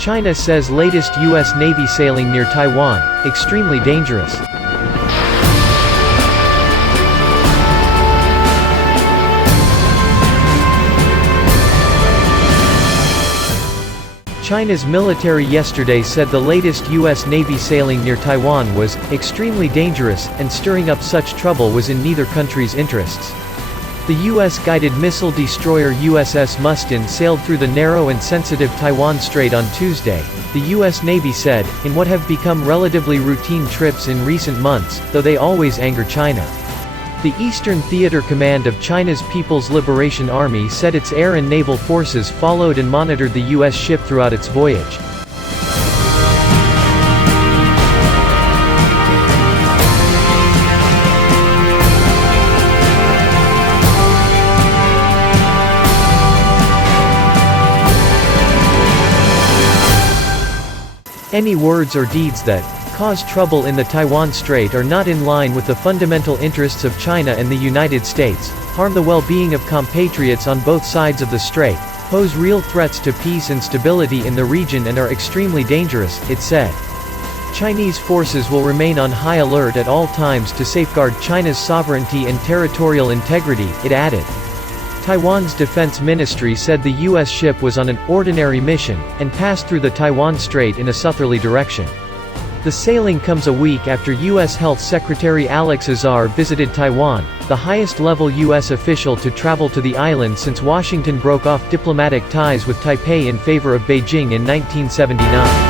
China says latest U.S. Navy sailing near Taiwan, extremely dangerous. China's military yesterday said the latest U.S. Navy sailing near Taiwan was extremely dangerous, and stirring up such trouble was in neither country's interests. The U.S. guided missile destroyer USS Mustin sailed through the narrow and sensitive Taiwan Strait on Tuesday, the U.S. Navy said, in what have become relatively routine trips in recent months, though they always anger China. The Eastern Theater Command of China's People's Liberation Army said its air and naval forces followed and monitored the U.S. ship throughout its voyage. Any words or deeds that cause trouble in the Taiwan Strait are not in line with the fundamental interests of China and the United States, harm the well-being of compatriots on both sides of the strait, pose real threats to peace and stability in the region and are extremely dangerous, it said. Chinese forces will remain on high alert at all times to safeguard China's sovereignty and territorial integrity, it added. Taiwan's defense ministry said the U.S. ship was on an ordinary mission and passed through the Taiwan Strait in a southerly direction. The sailing comes a week after U.S. Health Secretary Alex Azar visited Taiwan, the highest-level U.S. official to travel to the island since Washington broke off diplomatic ties with Taipei in favor of Beijing in 1979.